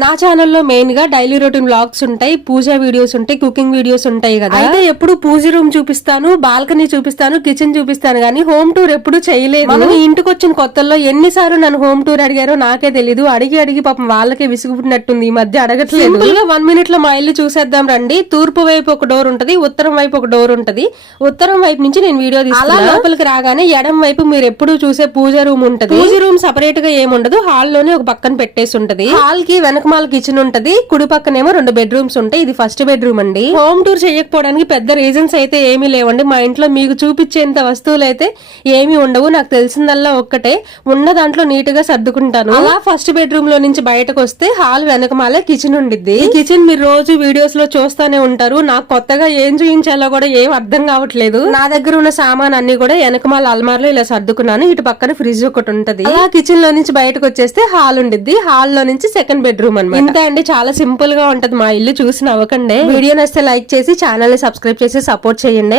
నా ఛానల్లో మెయిన్ గా డైలీ రొటీన్ వ్లాగ్స్ ఉంటాయి, పూజ వీడియోస్ ఉంటాయి, కుకింగ్ వీడియోస్ ఉంటాయి కదా. అయితే ఎప్పుడు పూజ రూమ్ చూపిస్తాను, బాల్కనీ చూపిస్తాను, కిచెన్ చూపిస్తాను గానీ హోమ్ టూర్ ఎప్పుడు చేయలేదు. మనం ఇంటికి వచ్చిన కొత్తల్లో ఎన్నిసార్లు నన్ను హోమ్ టూర్ అడిగారో నాకే తెలీదు. అడిగి పాపం వాళ్ళకే విసుగుపుట్టినట్టుంది ఈ మధ్య అడగట్లేదు. సింపుల్ గా 1 minute లో మా ఇల్లు చూసేద్దాం రండి. తూర్పు వైపు ఒక డోర్ ఉంటది, ఉత్తరం వైపు ఒక డోర్ ఉంటది. ఉత్తరం వైపు నుంచి నేను వీడియో తీస్తాను. అలా లోపలికి రాగానే ఎడం వైపు మీరు ఎప్పుడు చూసే పూజ రూమ్ ఉంటది. పూజ రూమ్ సెపరేట్ గా ఏముండదు, హాల్ లోనే ఒక పక్కన పెట్టేసి ఉంటది. హాల్ కి వెనకమాల కిచెన్ ఉంటది, కుడి పక్కనేమో 2 బెడ్రూమ్స్ ఉంటాయి. ఇది ఫస్ట్ బెడ్రూమ్ అండి. హోమ్ టూర్ చేయకపోవడానికి పెద్ద రీజన్స్ అయితే ఏమీ లేవండి. మా ఇంట్లో మీకు చూపించేంత వస్తువులు అయితే ఏమీ ఉండవు. నాకు తెలిసిందల్లా ఒక్కటే, ఉన్న దాంట్లో నీట్ గా సర్దుకుంటాను. అలా ఫస్ట్ బెడ్రూమ్ లో నుంచి బయటకు వస్తే హాల్ వెనకమాల కిచెన్ ఉండిద్ది. ఈ కిచెన్ మీరు రోజు వీడియోస్ లో చూస్తానే ఉంటారు. నాకు కొత్తగా ఏం చూపించాలో కూడా ఏం అర్థం కావట్లేదు. నా దగ్గర ఉన్న సామాన్ అన్ని కూడా వెనకమాల అల్మార్లో ఇలా సర్దుకున్నాను. ఇటు పక్కన ఫ్రిడ్జ్ ఒకటి ఉంటది. అలా కిచెన్ లో నుంచి బయటకు వచ్చేస్తే హాల్ ఉండిద్ది. హాల్ లో నుంచి సెకండ్ బెడ్రూమ్ అన్నమాట. ఇంతే అండి, చాలా సింపుల్ గా ఉంటది మా ఇల్లు. చూసి నవ్వకండి. వీడియో నచ్చితే లైక్ చేసి ఛానల్ ని సబ్స్క్రైబ్ చేసి సపోర్ట్ చేయండి.